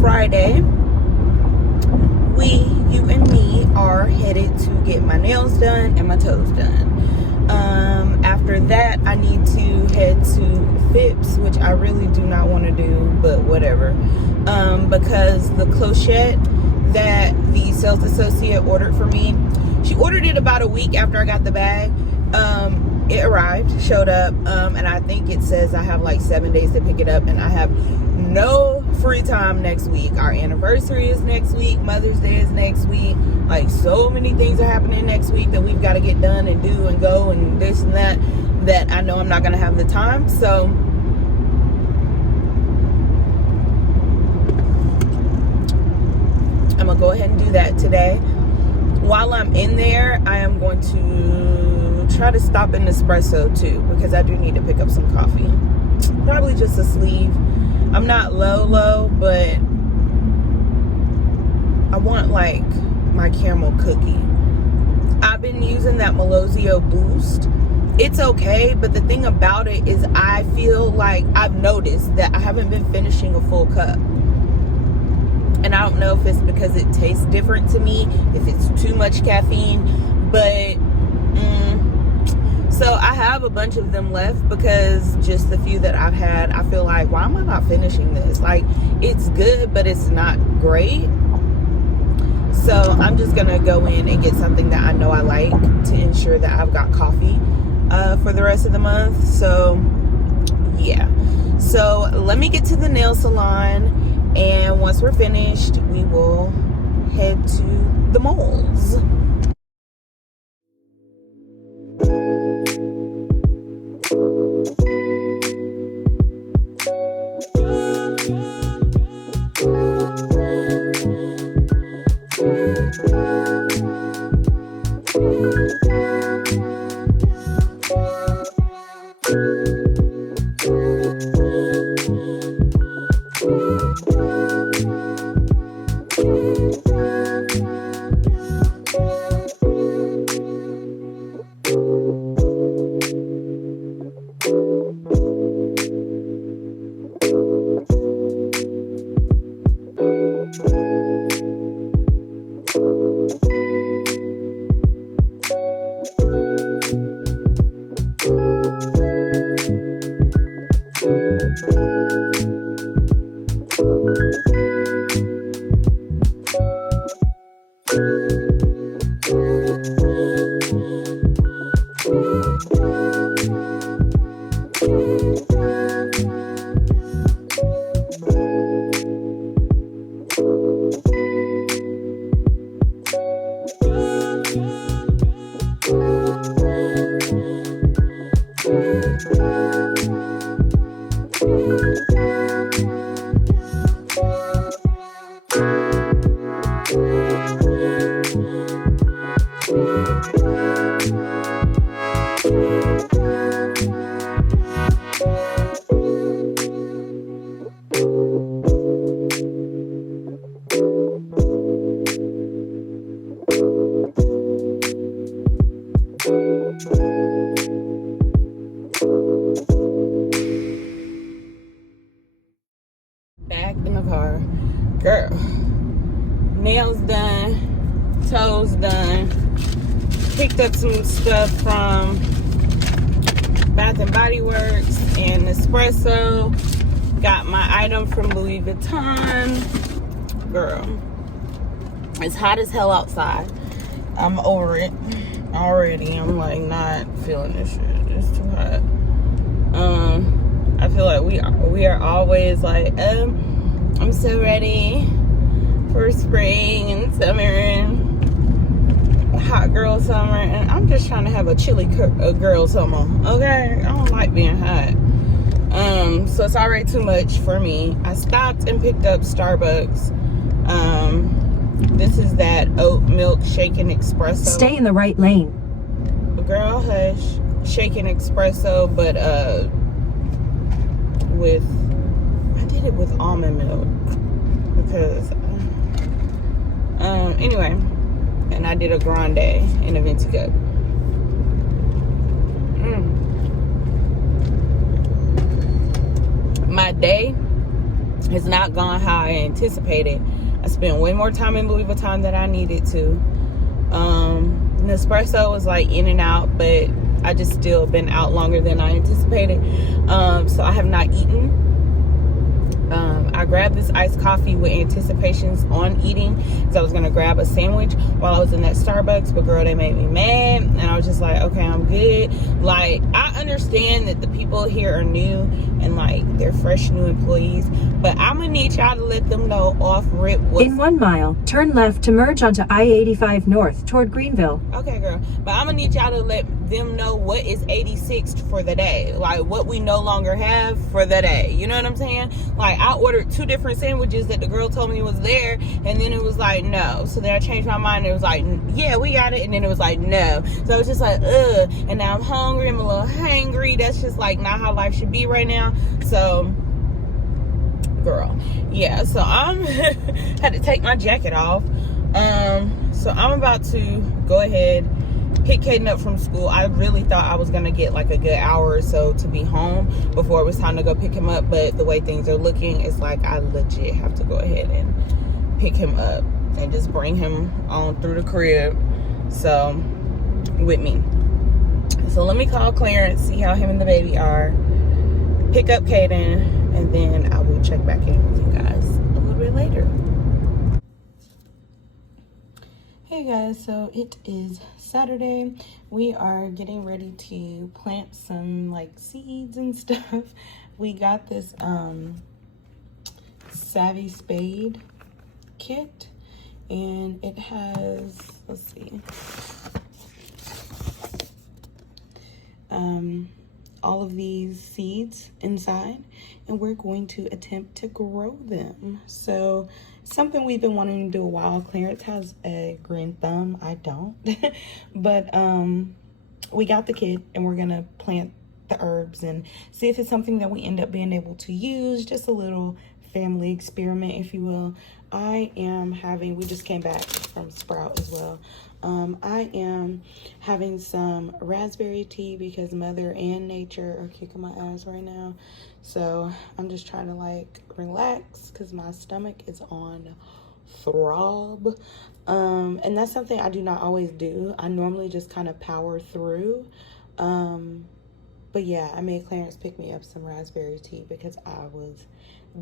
Friday, you and me are headed to get my nails done and my toes done. After that, I need to head to Phipps, which I really do not want to do, but whatever. Because the clochette that the sales associate ordered for me, she ordered it about a week after I got the bag. It arrived, showed up, and I think it says I have like 7 days to pick it up, and I have no free time next week. Our anniversary is next week, Mother's Day is next week. Like, so many things are happening next week that we've got to get done and do and go and this and that I know I'm not going to have the time. So I'm going to go ahead and do that today. While I'm in there, I am going to try to stop in Nespresso too, because I do need to pick up some coffee. Probably just a sleeve. I'm not low, but I want like my caramel cookie. I've been using that Melozio Boost. It's okay, but the thing about it is I feel like I've noticed that I haven't been finishing a full cup. And I don't know if it's because it tastes different to me, if it's too much caffeine, but so I have a bunch of them left because just the few that I've had, I feel like, why am I not finishing this? Like, it's good, but it's not great. So I'm just gonna go in and get something that I know I like to ensure that I've got coffee for the rest of the month. So yeah, so let me get to the nail salon, and once we're finished, we will head to the malls. Back in the car, girl. Nails done, toes done. Picked up some stuff from Bath and Body Works and Nespresso. Got my item from Louis Vuitton. Girl, it's hot as hell outside. I'm over it already. I'm like not feeling this shit. It's too hot. I feel like we are always like, I'm so ready for spring and summer and hot girl summer, and I'm just trying to have a chilly girl summer. Okay, I don't like being hot. So it's already too much for me. I stopped and picked up Starbucks. This is that oat milk shaken espresso. Stay in the right lane. Girl, hush. Shaken espresso, but I did it with almond milk because anyway, and I did a grande in a venti cup. My day has not gone how I anticipated. I spent way more time in Louis Vuitton than I needed to. Nespresso was like in and out, but I just still been out longer than I anticipated. So I have not eaten. I grabbed this iced coffee with anticipations on eating, because I was gonna grab a sandwich while I was in that Starbucks, but girl, they made me mad, and I was just like, okay, I'm good. Like, I understand that the people here are new and like they're fresh new employees, but I'm gonna need y'all to let them know off rip what's in 1 mile, turn left to merge onto I-85 North toward Greenville. Okay, girl, but I'm gonna need y'all to let them know what is 86th for the day, like what we no longer have for the day. You know what I'm saying? Like, I ordered 2 different sandwiches that the girl told me was there, and then it was like no. So then I changed my mind, and it was like, yeah, we got it, and then it was like no. So I was just like, ugh. And now I'm hungry, I'm a little hangry. That's just like not how life should be right now. So girl, yeah, so I'm had to take my jacket off. So I'm about to go ahead, pick Caden up from school. I really thought I was gonna get like a good hour or so to be home before it was time to go pick him up, but the way things are looking, it's like I legit have to go ahead and pick him up and just bring him on through the crib, so with me. So let me call Clarence, see how him and the baby are, pick up Caden, and then I will check back in with you guys a little bit later. Hey guys, so it is Saturday. We are getting ready to plant some like seeds and stuff. We got this Savvy Spade kit, and it has, let's see, all of these seeds inside, and we're going to attempt to grow them. So something we've been wanting to do a while. Clarence has a green thumb, I don't. But we got the kit, and we're gonna plant the herbs and see if it's something that we end up being able to use. Just a little family experiment, if you will. I am having, we just came back from Sprout as well. I am having some raspberry tea because Mother and Nature are kicking my ass right now. So I'm just trying to like relax because my stomach is on throb. And that's something I do not always do. I normally just kind of power through. But yeah, I made Clarence pick me up some raspberry tea because I was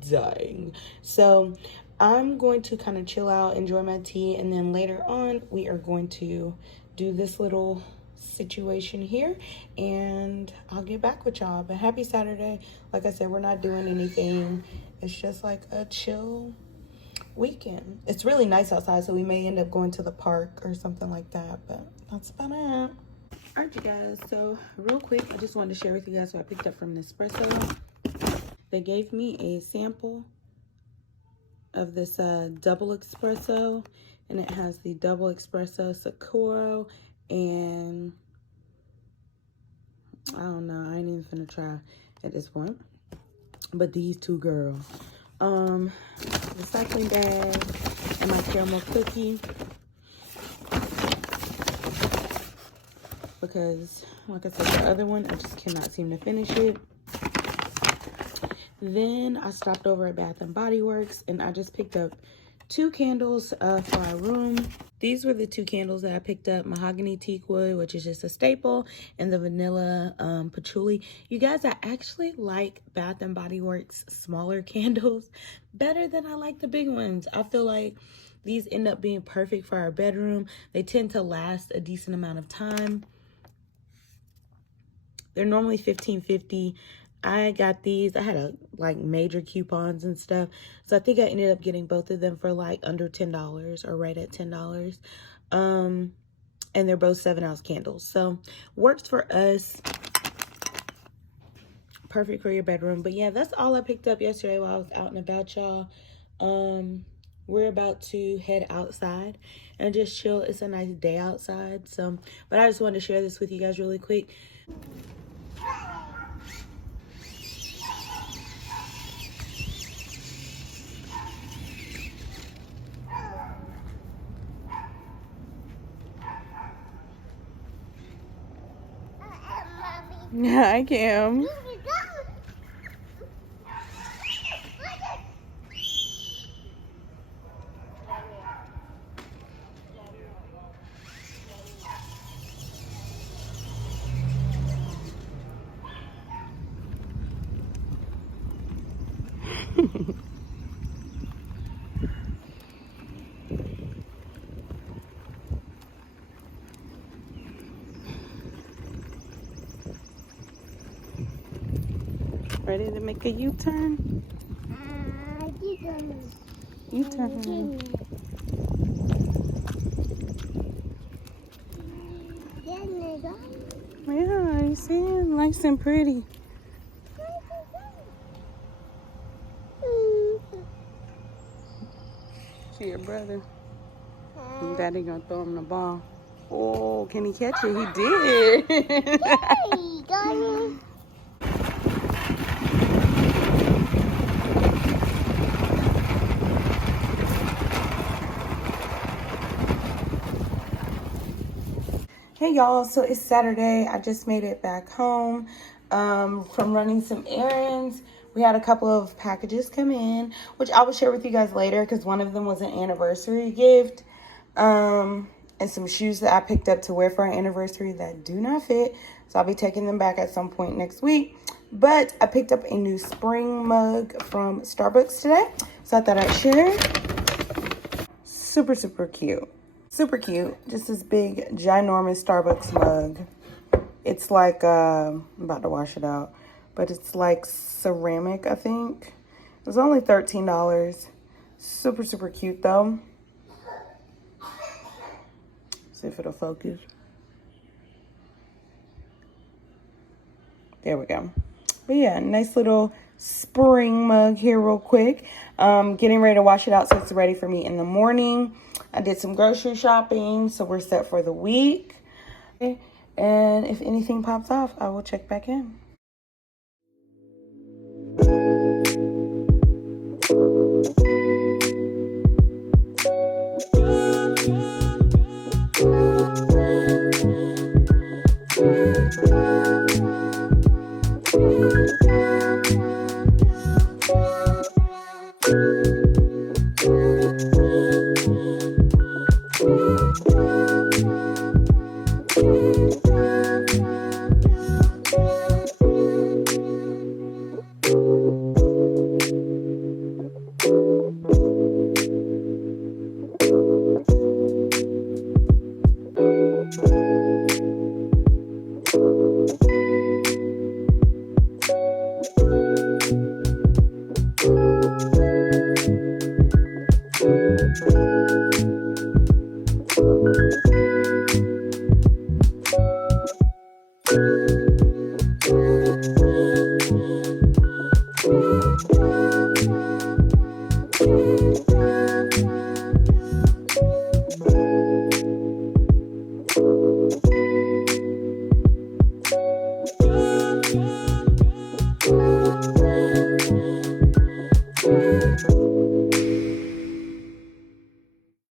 dying. So I'm going to kind of chill out, enjoy my tea, and then later on we are going to do this little situation here, and I'll get back with y'all. But happy Saturday. Like I said, we're not doing anything. It's just like a chill weekend. It's really nice outside, so we may end up going to the park or something like that, but that's about it. All right, you guys, so real quick, I just wanted to share with you guys what I picked up from Nespresso. They gave me a sample of this double espresso, and it has the double espresso Sakura, and I don't know, I ain't even finna try at this point, but these two girls, recycling bag, and my caramel cookie, because like I said, the other one I just cannot seem to finish it. Then I stopped over at Bath and Body Works, and I just picked up 2 candles for our room. These were the 2 candles that I picked up: mahogany teakwood, which is just a staple, and the vanilla patchouli. You guys, I actually like Bath and Body Works smaller candles better than I like the big ones. I feel like these end up being perfect for our bedroom. They tend to last a decent amount of time. They're normally $15.50. I got these, I had like major coupons and stuff, so I think I ended up getting both of them for like under $10, or right at $10. And they're both 7-ounce candles, so works for us. Perfect for your bedroom. But yeah, that's all I picked up yesterday while I was out and about, y'all. We're about to head outside and just chill. It's a nice day outside, so, but I just wanted to share this with you guys really quick. Hi, Kim. Ready to make a U-turn? U-turn. Yeah, you see it? Nice and pretty. See your brother. Daddy gonna throw him the ball. Oh, can he catch it? He did. Hey y'all, so it's Saturday. I just made it back home from running some errands. We had a couple of packages come in, which I will share with you guys later because one of them was an anniversary gift. And some shoes that I picked up to wear for our anniversary that do not fit. So I'll be taking them back at some point next week. But I picked up a new spring mug from Starbucks today. So I thought I'd share. Super, super cute. Super cute. Just this big, ginormous Starbucks mug. It's like, I'm about to wash it out. But it's like ceramic, I think. It was only $13. Super, super cute though. See if it'll focus. There we go. But yeah, nice little spring mug here real quick. Getting ready to wash it out so it's ready for me in the morning. I did some grocery shopping, so we're set for the week. And if anything pops off, I will check back in.